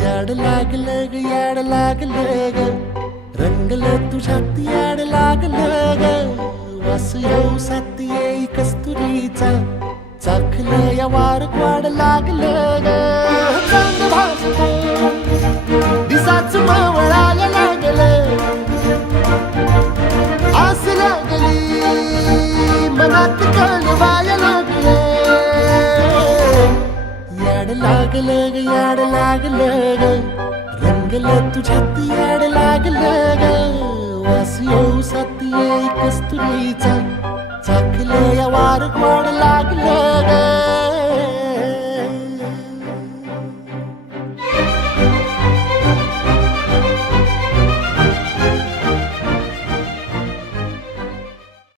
याड लागलं ग याड लागलं ग रंगलं तुझ्यात याड लागलं ग वास येऊ साथ येई कस्तुरीचा चाखलं या वार वाड लागलं ग चांग भासतं दिसाच मावळायला लागलं आस लागली मनात कळवायला लागलं याड लागलं ग याड लागलं ग रंगलं तुझ्यात याड लागलं ग वास येऊ साथ येई कस्तुरीचा चाखलं या वार वाड लागलं ग